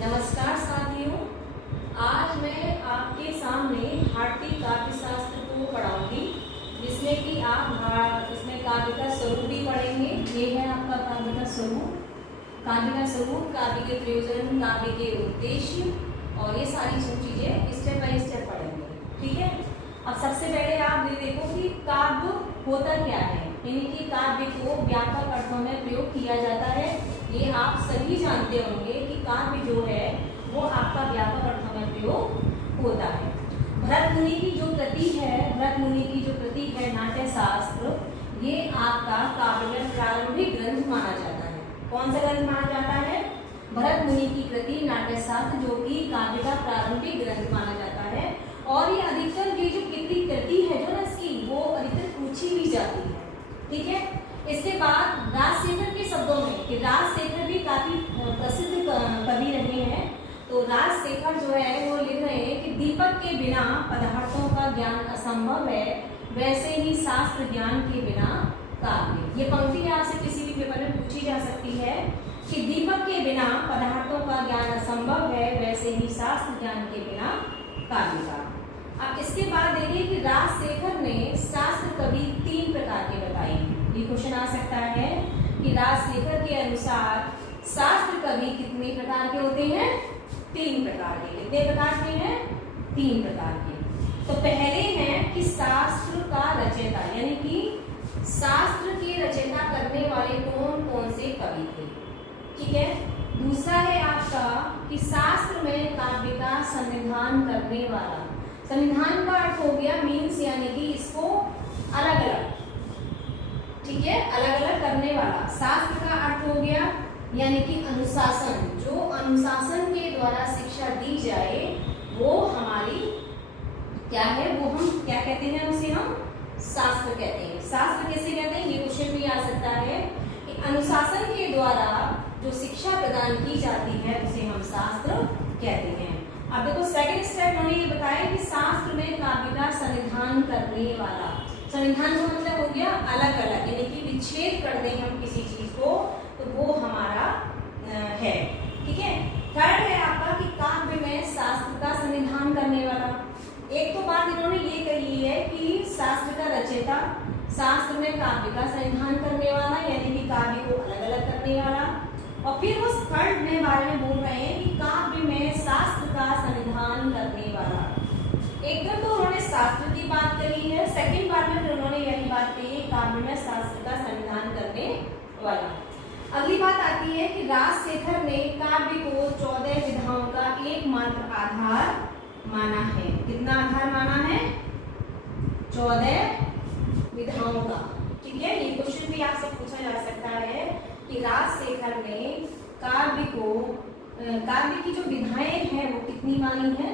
नमस्कार साथियों, आज मैं आपके सामने भारतीय काव्य शास्त्र को पढ़ाऊंगी, जिसमें कि आप इसमें काव्य का स्वरूप भी पढ़ेंगे। ये है आपका काव्य का स्वरूप, काव्य के प्रयोजन, काव्य के उद्देश्य और ये सारी चीजें स्टेप बाय स्टेप पढ़ेंगे। ठीक है। अब सबसे पहले आप ये देखो कि काव्य होता क्या है, यानी कि काव्य को व्यापक अर्थों में प्रयोग किया जाता है। ये आप सभी जानते होंगे कि काव्य जो है वो आपका व्यापक अर्थों में प्रयोग होता है। भरत मुनि की जो कृति है नाट्य शास्त्र, ये आपका काव्य में प्रारंभिक ग्रंथ माना जाता है। कौन सा ग्रंथ माना जाता है? भरत मुनि की कृति नाट्य शास्त्र, जो कि काव्य का प्रारंभिक ग्रंथ माना जाता है। और ये अधिकतर ये जो कृति है जो ना इसकी, वो अधिकतर पूछी भी जाती है। ठीक है। इसके बाद राजशेखर के शब्दों में, कि राजशेखर भी काफी प्रसिद्ध कवि रहे हैं, तो राजशेखर जो है वो लिख रहे हैं कि दीपक के बिना पदार्थों का ज्ञान असंभव है, वैसे ही शास्त्र ज्ञान के बिना काव्य। ये पंक्ति आपसे किसी भी पेपर में पूछी जा सकती है कि दीपक के बिना पदार्थों का ज्ञान असंभव है, वैसे ही शास्त्र ज्ञान के बिना काव्य का। अब इसके बाद देखिए कि राजशेखर ने शास्त्र कवि 3 प्रकार के बताए हैं। ये क्वेश्चन आ सकता है कि राजशेखर के अनुसार शास्त्र कवि कितने प्रकार के होते हैं? 3 प्रकार के। कितने प्रकार के हैं? 3 प्रकार के। तो पहले हैं कि शास्त्र का रचयिता, यानी कि शास्त्र के रचयिता करने वाले कौन कौन से कवि थे। ठीक है। दूसरा है आपका कि शास्त्र में काव्य का संविधान करने वाला। संविधान का अर्थ हो गया मीन्स, यानी कि इसको अलग अलग, ठीक है, अलग अलग करने वाला। शास्त्र का अर्थ हो गया यानी कि अनुशासन, जो अनुशासन के द्वारा शिक्षा दी जाए वो हमारी क्या है, वो हम क्या कहते हैं, उसे हम शास्त्र कहते हैं। शास्त्र कैसे कहते हैं, ये क्वेश्चन भी आ सकता है कि अनुशासन के द्वारा जो शिक्षा प्रदान की जाती है उसे हम शास्त्र कहते हैं। अब देखो सेकंड स्टेप उन्होंने ये बताया कि शास्त्र में काव्य का संविधान करने वाला। संविधान का मतलब हो गया अलग अलग, यानी कि विच्छेद कर दें हम किसी चीज को, तो वो हमारा है। ठीक है। थर्ड है आपका कि काव्य में शास्त्र का संविधान करने वाला। एक तो बात इन्होंने ये कही है कि शास्त्र का रचयिता, शास्त्र में काव्य का संविधान करने वाला, यानी कि काव्य को अलग अलग करने वाला। और फिर वो थर्ड में बारे में बोल रहे हैं कि काव्य में शास्त्र का संविधान करने वाला। एकदम तो उन्होंने शास्त्र की बात कही है, सेकंड बार में फिर उन्होंने यही बात कही है काव्य में शास्त्र का संविधान करने वाला। अगली बात आती है कि राजशेखर ने काव्य को 14 विधाओं का एकमात्र आधार माना है। कितना आधार माना है? 14 विधाओं का। ठीक है। ये क्वेश्चन भी आपसे पूछा जा सकता है कि राजशेखर ने काव्य की जो विधाएं हैं वो कितनी मानी है?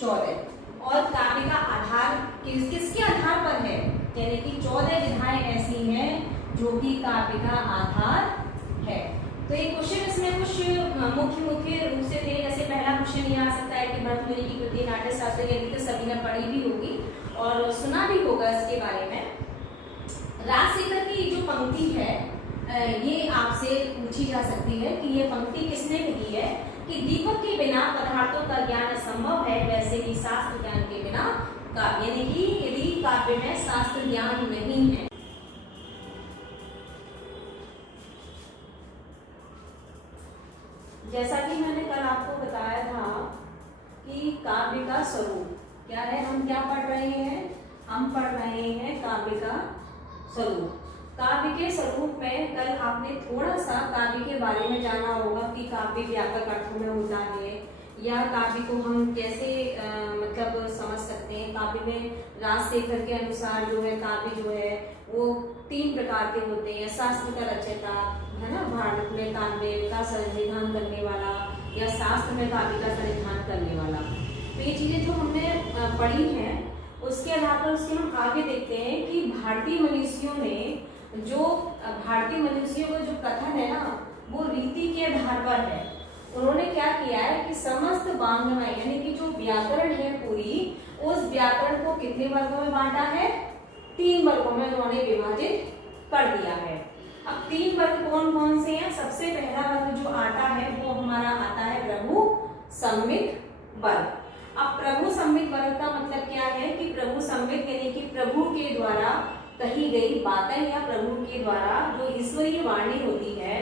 14। और काव्य का आधार किसके आधार पर है, यानी कि 14 विधाएं ऐसी हैं जो कि काव्य का आधार है। तो ये क्वेश्चन इसमें कुछ मुख्य रूप से थे। जैसे पहला क्वेश्चन ये आ सकता है कि भरत मुनि की कृति नाट्य शास्त्र, यदि तो सभी ने पढ़ी भी होगी और सुना भी होगा इसके बारे में। राजशेखर की जो पंक्ति है ये आपसे पूछी जा सकती है कि ये पंक्ति किसने कही है कि दीपक के बिना पदार्थों का ज्ञान असंभव है, वैसे ही शास्त्र ज्ञान के बिना काव्य, यानी कि यदि काव्य में शास्त्र ज्ञान नहीं है। जैसा कि मैंने कल आपको बताया था कि काव्य का स्वरूप क्या है, हम क्या पढ़ रहे हैं? हम पढ़ रहे हैं काव्य का स्वरूप। काव्य के स्वरूप में कल आपने थोड़ा सा काव्य के बारे में जाना होगा कि काव्य व्यापक अर्थों में होता है, या काव्य को हम कैसे मतलब समझ सकते हैं। काव्य में राजशेखर के अनुसार जो है काव्य जो है वो 3 प्रकार के होते हैं। शास्त्र का रचयिता, है ना, भारत में काव्य का संविधान करने वाला, या शास्त्र में काव्य का संविधान करने वाला। तो ये चीजें जो हमने पढ़ी हैं उसके आधार पर उसके हम आगे देखते हैं कि भारतीय मनुष्यों का जो कथन है ना वो रीति के आधार पर है। उन्होंने क्या किया है कि समस्त वाङ्मय, यानी कि जो व्याकरण है पूरी, उस व्याकरण को कितने वर्गों में बांटा है? 3 वर्गों में उन्होंने विभाजित कर दिया है। अब 3 वर्ग कौन कौन से हैं? सबसे पहला वर्ग जो आता है वो हमारा आता है लघु सम्मित वर्ग। अब प्रभु सम्मित वर्ग का मतलब क्या है कि प्रभु सम्मित यानी कि प्रभु के द्वारा कही गई बातें या प्रभु के द्वारा जो ईश्वरीय वाणी होती है,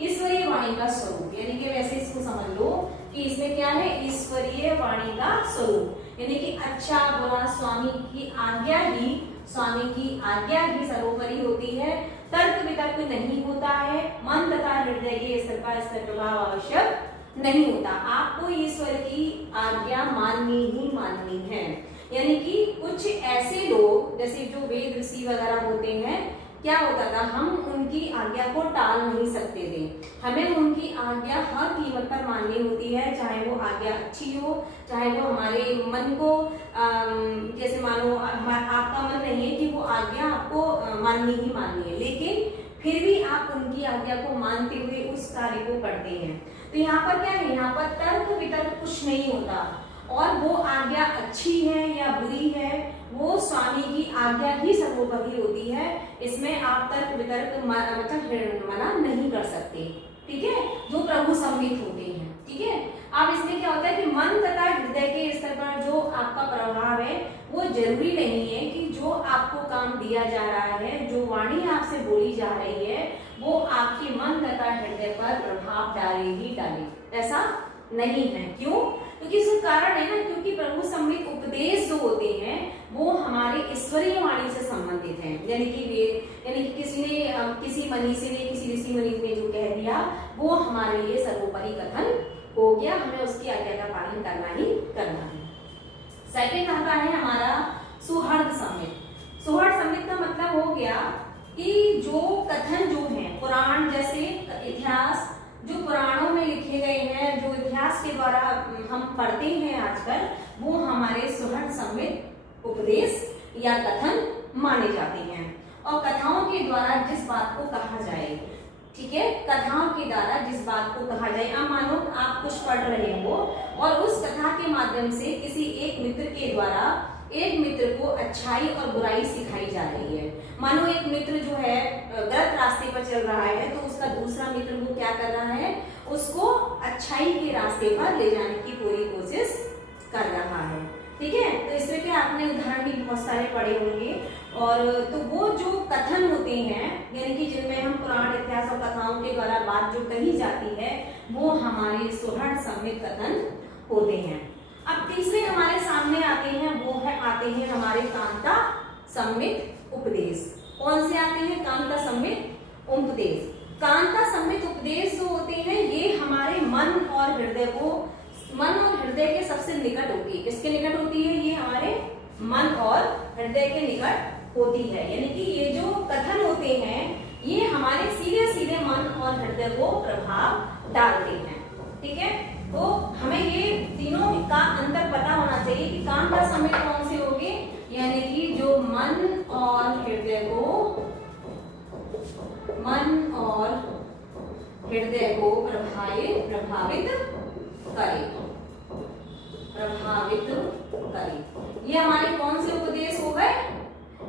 ईश्वरीय वाणी का स्वरूप, यानी कि वैसे इसको समझ लो कि इसमें क्या है, ईश्वरीय वाणी का स्वरूप, यानी कि अच्छा बुरा स्वामी की आज्ञा ही सर्वोपरि होती है। तर्क वितर्क नहीं होता है, मन तथा हृदय के स्तर पर इसका प्रभाव आवश्यक नहीं होता। आपको ईश्वर की आज्ञा माननी ही माननी है। यानी कि कुछ ऐसे लोग जैसे जो वेद ऋषि वगैरह होते हैं, क्या होता था, हम उनकी आज्ञा को टाल नहीं सकते थे, हमें उनकी आज्ञा हर कीमत पर माननी होती है, चाहे वो आज्ञा अच्छी हो, चाहे वो हमारे मन को जैसे मानो आपका मन नहीं है कि वो आज्ञा आपको माननी ही माननी है, लेकिन फिर भी आप उनकी आज्ञा को मानते हुए उस कार्य को करते हैं। तो यहाँ पर क्या है, यहाँ पर तर्क वितर्क कुछ नहीं होता, और वो आज्ञा अच्छी है या बुरी है, वो स्वामी की आज्ञा ही सर्वोपरि होती है। इसमें आप तर्क वितर्क मतलब मना नहीं कर सकते, ठीक है, जो प्रभु सम्मित होते हैं, ठीक है। अब इसमें क्या होता है कि मन तथा हृदय के स्तर पर जो आपका प्रभाव है, वो जरूरी नहीं है कि जो आपको काम दिया जा रहा है, जो वाणी आपसे बोली जा रही है, वो आपके मन तथा हृदय पर प्रभाव डाले ही डाले, ऐसा नहीं है। क्यों? क्योंकि इसका कारण है ना, क्योंकि प्रभु सम्मित उपदेश जो होते हैं वो हमारे ईश्वरीय वाणी से संबंधित हैं। यानी कि किसी ने किसी मनीषी ने किसी ऋषि मुनि ने जो कह दिया वो हमारे लिए सर्वोपरि कथन हो गया, हमें उसकी आज्ञा का पालन करना ही करना है। सेकंड आता है हमारा सुहृद सम्मित। सुहृद सम्मित का मतलब हो गया कि जो कथन जो है पुराण जैसे इतिहास, जो पुराणों में लिखे गए हैं, जो इतिहास के द्वारा हम पढ़ते हैं आजकल, वो हमारे सुहृद सम्मित उपदेश या कथन माने जाते हैं। और कथाओं के द्वारा जिस बात को कहा जाए, ठीक है, कथाओं के द्वारा जिस बात को कहा जाए, अब मानो आप कुछ पढ़ रहे हो और उस कथा के माध्यम से किसी एक मित्र के द्वारा एक मित्र को अच्छाई और बुराई सिखाई जा रही है। मानो एक मित्र जो है गलत रास्ते पर चल रहा है, तो उसका दूसरा मित्र वो क्या कर रहा है, उसको अच्छाई के रास्ते पर ले जाने की पूरी कोशिश कर रहा है, ठीक है। तो इसमें क्या आपने उदाहरण भी बहुत सारे पढ़े होंगे। और तो वो जो कथन होते हैं, यानी कि जिनमें हम पुराण इतिहास और कथाओं के द्वारा बात जो कही जाती है, वो हमारे सुहृद सम्मित कथन होते हैं। अब तीसरे हमारे सामने आते हैं, वो आते हैं हमारे कांता सम्मित उपदेश। कौन से आते हैं? कांता सम्मित उपदेश। कांता सम्मित उपदेश जो होते हैं, ये हमारे मन और हृदय के सबसे निकट होती है। किसके निकट होती है? ये हमारे मन और हृदय के निकट होती है। यानी कि ये जो कथन होते हैं, ये हमारे सीधे सीधे मन और हृदय को प्रभाव डालते हैं, ठीक है। तो हमें ये तीनों का अंतर पता होना चाहिए कि कांता सम्मित कौन से होंगे, यानी कि जो मन और हृदय को प्रभावित करे। ये हमारे कौन से उपदेश हो गए?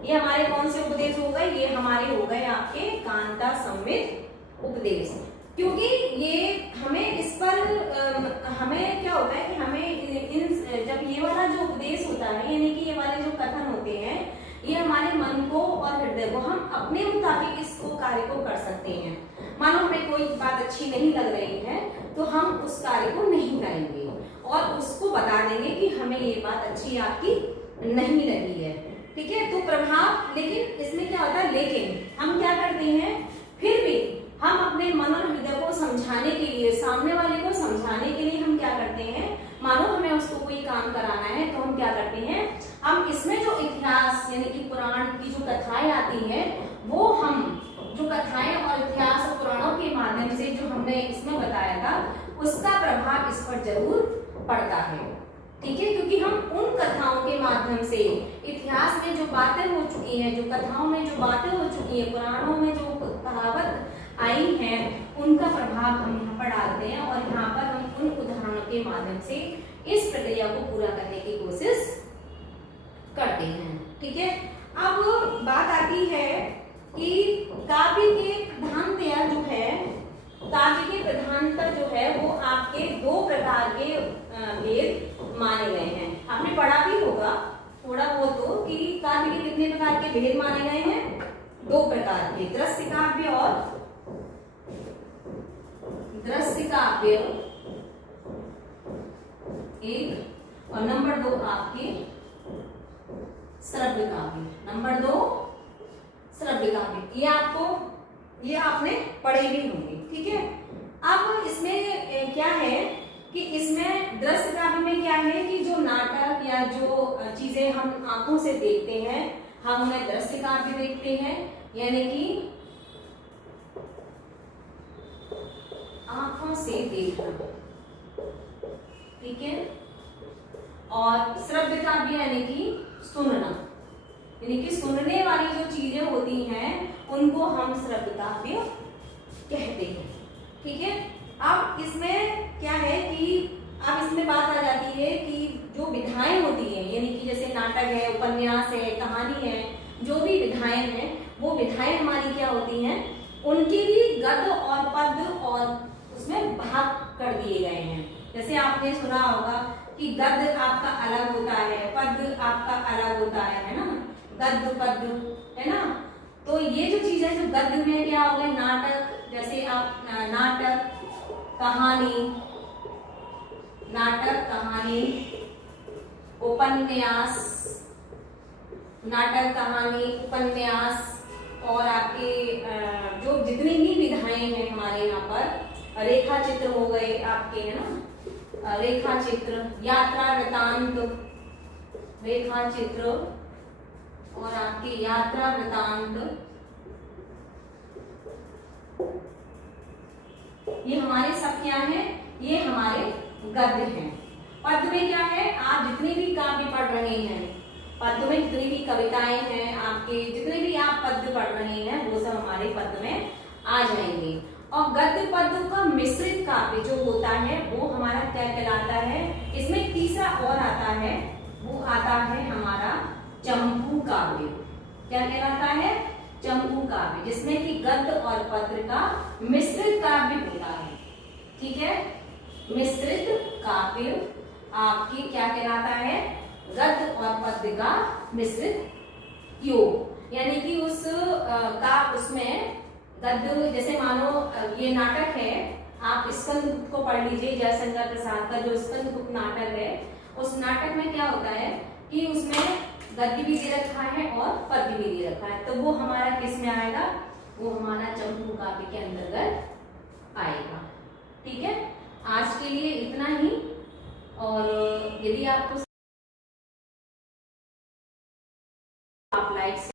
ये हमारे कौन से उपदेश हो गए? ये हमारे हो गए आपके कांता सम्मित उपदेश। क्योंकि ये हमें इस पर हमें क्या होता है कि हमें जब ये वाला जो उपदेश होता है, यानी कि ये वाले जो कथन होते हैं, ये हमारे मन को और हृदय को हम अपने मुताबिक इसको कार्य को कर सकते हैं। मानो हमें कोई बात अच्छी नहीं लग रही है, तो हम उस कार्य को नहीं करेंगे और उसको बता देंगे कि हमें ये बात अच्छी आपकी नहीं लगी है, ठीक है। तो प्रभाव, लेकिन इसमें क्या होता है, लेकिन हम क्या करते हैं, फिर भी हम अपने मन और हृदय को समझाने के लिए, सामने वाले को समझाने के लिए हम क्या करते हैं, मानो हमें उसको कोई काम कराना है, तो हम क्या करते हैं, हम इसमें जो इतिहास यानी कि पुराण की जो कथाएं आती हैं, वो हम जो कथाएं और इतिहास और पुराणों के माध्यम से जो हमने इसमें बताया था, उसका प्रभाव इस पर जरूर पड़ता है, ठीक है। क्योंकि हम उन कथाओं के माध्यम से इतिहास में जो बातें हो चुकी हैं, जो कथाओं में जो बातें हो चुकी हैं, पुराणों में जो कहावत आई हैं, उनका प्रभाव हम यहाँ पर डालते हैं और यहाँ पर हम उन उदाहरणों के माध्यम से इस प्रक्रिया को पूरा करने की कोशिश करते हैं, ठीक है। अब बात आती है कि काव्य के प्रधानता जो है, काव्य की प्रधानता जो है वो आपके दो प्रकार के माने गए हैं। आपने पढ़ा भी होगा थोड़ा बहुत तो कि काव्य के कितने प्रकार के भेद माने गए हैं, 2 प्रकार के, दृश्य काव्य और दृश्य काव्य एक, और नंबर 2 आपके श्रव्य काव्य, नंबर 2 श्रव्य काव्य। ये आपने पढ़े भी होंगे, ठीक है। अब इसमें क्या है कि इसमें दृश्य काव्य में क्या है कि जो नाटक या जो चीजें हम आंखों से देखते हैं हम उन्हें दृश्य काव्य देखते हैं, यानी कि आंखों से देखना, ठीक है। और श्रव्य काव्य यानी कि सुनना, यानी कि सुनने वाली जो चीजें होती हैं उनको हम श्रव्य काव्य कहते हैं, ठीक है। अब इसमें क्या है कि अब इसमें बात आ जाती है कि जो विधाएं होती हैं, यानी कि जैसे नाटक है, उपन्यास है, कहानी है, जो भी विधाएं हैं वो विधाएं हमारी क्या होती हैं, उनके भी गद्य और पद्य और उसमें भाग कर दिए गए हैं। जैसे आपने सुना होगा कि गद्य आपका अलग होता है, पद्य आपका अलग होता है ना, गद्य पद्य, है ना। तो ये जो चीजें जो गद्य में क्या हो गए, नाटक, जैसे आप नाटक कहानी, नाटक कहानी, उपन्यास, नाटक कहानी उपन्यास, और आपके जो जितनी भी विधाएं हैं हमारे यहाँ पर, रेखा चित्र हो गए आपके, है ना, रेखा चित्र, यात्रा वृतांत, रेखा चित्र और आपके यात्रा वृतांत, ये हमारे सब क्या है, ये हमारे गद्य हैं। पद्य में क्या है, आप जितने भी काव्य पढ़ रहे हैं, पद्य में जितनी भी कविताएं हैं आपके, जितने भी आप पद्य पढ़ रहे हैं वो सब हमारे पद्य में आ जाएंगे। और गद्य पद्य का मिश्रित काव्य जो होता है वो हमारा क्या कहलाता है, इसमें तीसरा और आता है, वो आता है हमारा चंपू काव्य। क्या कहलाता है, चंपू काव्य, जिसमें कि गद्य और पद्य का मिश्रित काव्य होता है, ठीक है। मिश्रित काव्य आपकी क्या कहलाता है, गद्य और पद्य का मिश्रित योग, यानी कि उस का उसमें गद्य, जैसे मानो ये नाटक है, आप स्कंदगुप्त को पढ़ लीजिए, जयशंकर प्रसाद का जो स्कंदगुप्त नाटक है, उस नाटक में क्या होता है कि उसमें गद्य भी दे रखा है और पद्य भी दे रखा है, तो वो हमारा किस में आएगा, वो हमारा चंपू काव्य के अंतर्गत आएगा, ठीक है। आज के लिए इतना ही, और यदि आपको आप लाइक